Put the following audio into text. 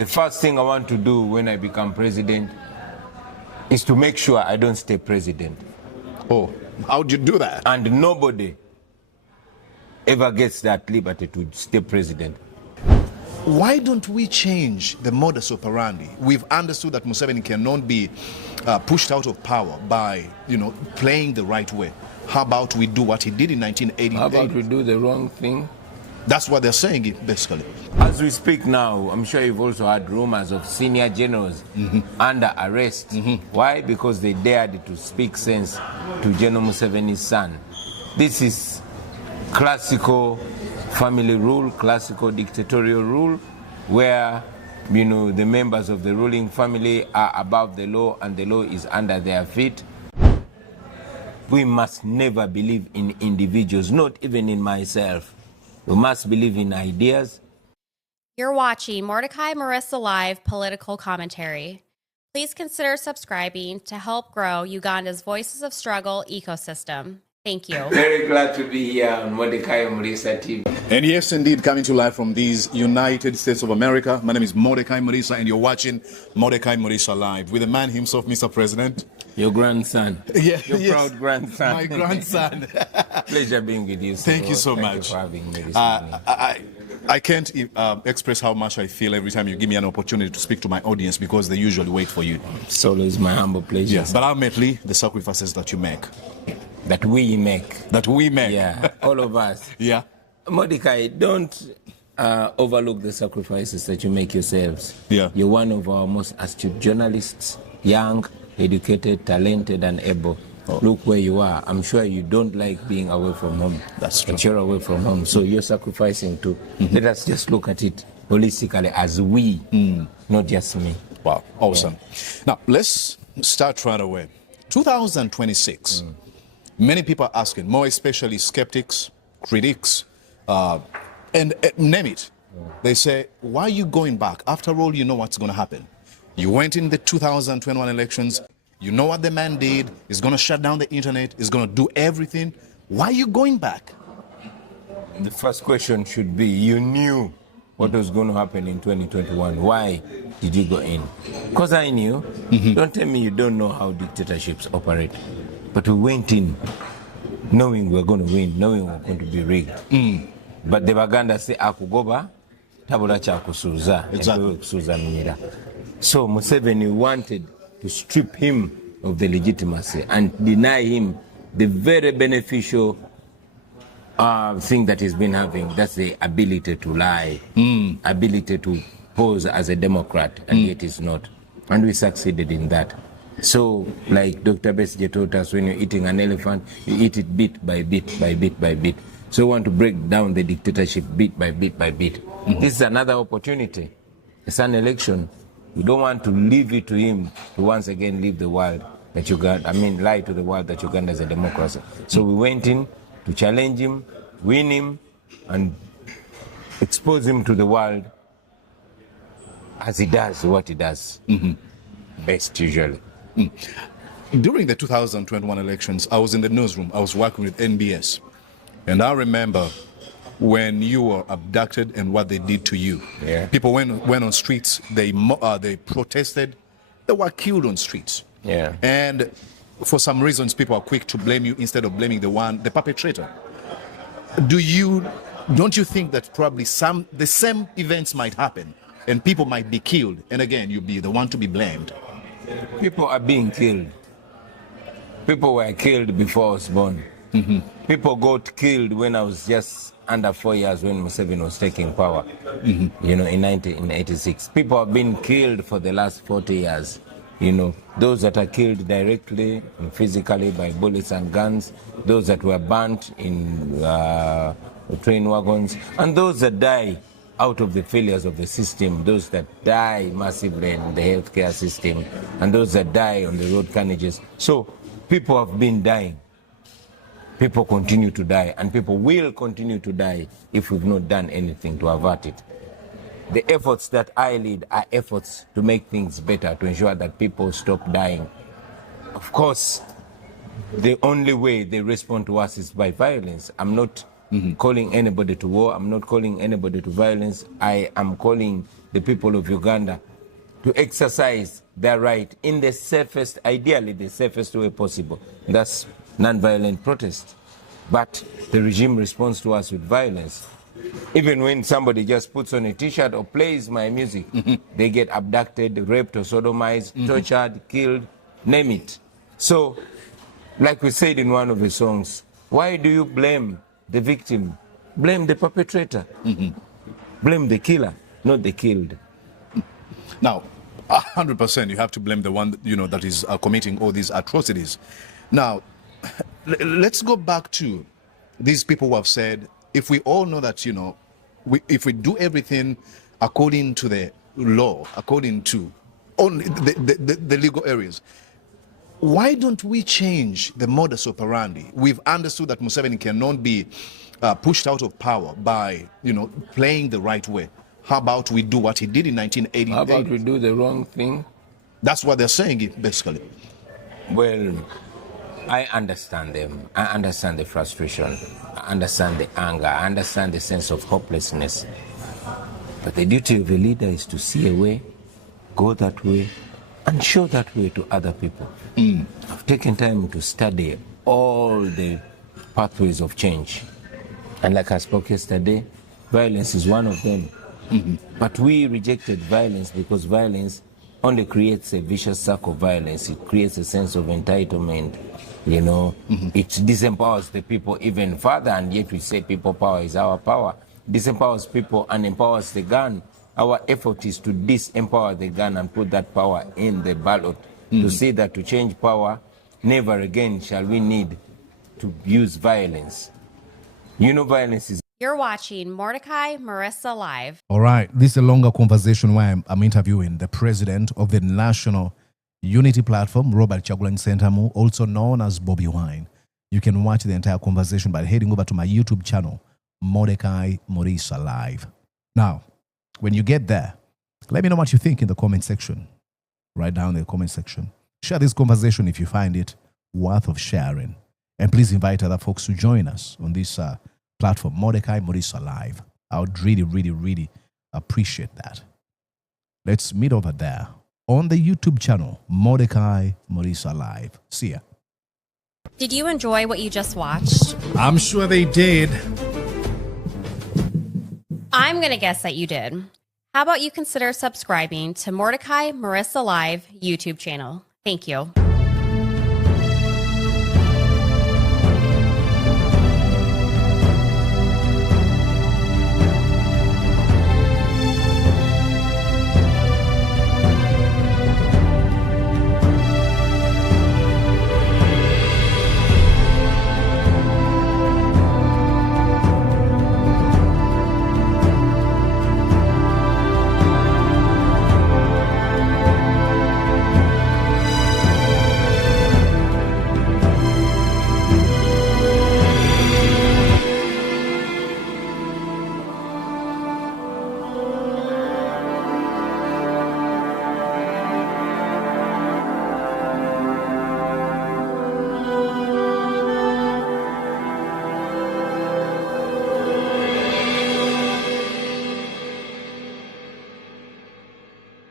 The first thing I want to do when I become president is to make sure I don't stay president. Oh, how'd you do that? And nobody ever gets that liberty to stay president. Why don't we change the modus operandi? We've understood that Museveni cannot be pushed out of power by, playing the right way. How about we do what he did in 1988? How about we do the wrong thing? That's what they're saying, basically. As we speak now, I'm sure you've also heard rumors of senior generals under arrest. Why? Because they dared to speak sense to General Museveni's son. This is classical family rule, classical dictatorial rule, where the members of the ruling family are above the law and the law is under their feet. We must never believe in individuals, not even in myself. We must believe in ideas. You're watching Mordecai Muriisa Live Political Commentary. Please consider subscribing to help grow Uganda's Voices of Struggle ecosystem. Thank you. Very glad to be here on Mordecai Muriisa TV. And yes, indeed, coming to you live from these United States of America. My name is Mordecai Muriisa, and you're watching Mordecai Muriisa Live with the man himself, Mr. President. Your grandson. Yeah, Your proud grandson. My grandson. Pleasure being with you. Thank you so much. Thank you for having me this morning. I can't express how much I feel every time you give me an opportunity to speak to my audience, because they usually wait for you. It's always my humble pleasure. Yes, but ultimately, the sacrifices that you make. That we make. That we make. Yeah, all of us. Yeah. Mordecai, don't overlook the sacrifices that you make yourselves. Yeah. You're one of our most astute journalists, young, educated, talented, and able. Look where you are. I'm sure you don't like being away from home. That's true. But you're away from home, so you're sacrificing too. Let us just look at it holistically as we, not just me. Wow, awesome. Yeah. Now, let's start right away. 2026. Many people are asking, more especially skeptics, critics, and name it. They say, why are you going back? After all, you know what's going to happen. You went in the 2021 elections. You know what the man did. He's going to shut down the internet. He's going to do everything. Why are you going back? The first question should be, you knew what was going to happen in 2021. Why did you go in? Because I knew. Don't tell me you don't know how dictatorships operate. But we went in knowing we were going to win, knowing we were going to be rigged. But the Baganda say, akugoba, tabula cha kusuza. Exactly. So Museveni wanted to strip him of the legitimacy and deny him the very beneficial thing that he's been having. That's the ability to lie, ability to pose as a Democrat, and yet he's not. And we succeeded in that. So, like Dr. Besige taught us, when you're eating an elephant, you eat it bit by bit, by bit by bit. So we want to break down the dictatorship bit by bit by bit. This is another opportunity. It's an election. We don't want to leave it to him to once again leave the world that lie to the world that Uganda is a democracy. So we went in to challenge him, win him, and expose him to the world as he does what he does best usually. During the 2021 elections, I was in the newsroom. I was working with NBS. And I remember when you were abducted and what they did to you. Yeah. People went on streets, they protested, they were killed on streets. Yeah. And for some reasons, people are quick to blame you instead of blaming the perpetrator. Don't you think that probably the same events might happen and people might be killed, and again, you'll be the one to be blamed? People are being killed. People were killed before I was born. People got killed when I was just under 4 years, when Museveni was taking power, in 1986. People have been killed for the last 40 years. Those that are killed directly and physically by bullets and guns, those that were burnt in train wagons, and those that die out of the failures of the system, those that die massively in the healthcare system, and those that die on the road carnages. So people have been dying. People continue to die, and people will continue to die if we've not done anything to avert it. The efforts that I lead are efforts to make things better, to ensure that people stop dying. Of course, the only way they respond to us is by violence. I'm not calling anybody to war. I'm not calling anybody to violence. I am calling the people of Uganda to exercise their right in the safest, ideally the safest way possible. That's non-violent protest. But the regime responds to us with violence. Even when somebody just puts on a t-shirt or plays my music, they get abducted, raped or sodomized, tortured, killed, name it. So, like we said in one of the songs, why do you blame the victim? Blame the perpetrator. Blame the killer, not the killed. Now, 100% you have to blame the one that is committing all these atrocities. Now, let's go back to these people who have said, if we all know that, if we do everything according to the law, according to only the legal areas, why don't we change the modus operandi? We've understood that Museveni cannot be pushed out of power by, playing the right way. How about we do what he did in 1988? How about we do the wrong thing? That's what they're saying, basically. Well, I understand them. I understand the frustration. I understand the anger. I understand the sense of hopelessness. But the duty of a leader is to see a way, go that way, and show that way to other people. I've taken time to study all the pathways of change. And like I spoke yesterday, violence is one of them. But we rejected violence because violence only creates a vicious circle of violence. It creates a sense of entitlement, It disempowers the people even further, and yet we say people power is our power. Disempowers people and empowers the gun. Our effort is to disempower the gun and put that power in the ballot to see that to change power, never again shall we need to use violence. Violence is... You're watching Mordecai Muriisa Live. All right, this is a longer conversation where I'm interviewing the president of the National Unity Platform, Robert Kyagulanyi Ssentamu, also known as Bobby Wine. You can watch the entire conversation by heading over to my YouTube channel, Mordecai Muriisa Live. Now, when you get there, let me know what you think in the comment section. Write down in the comment section. Share this conversation if you find it worth of sharing. And please invite other folks to join us on this platform, Mordecai Muriisa Live. I would really, really, really appreciate that. Let's meet over there on the YouTube channel, Mordecai Muriisa Live. See ya. Did you enjoy what you just watched? I'm sure they did. I'm going to guess that you did. How about you consider subscribing to Mordecai Muriisa Live YouTube channel? Thank you.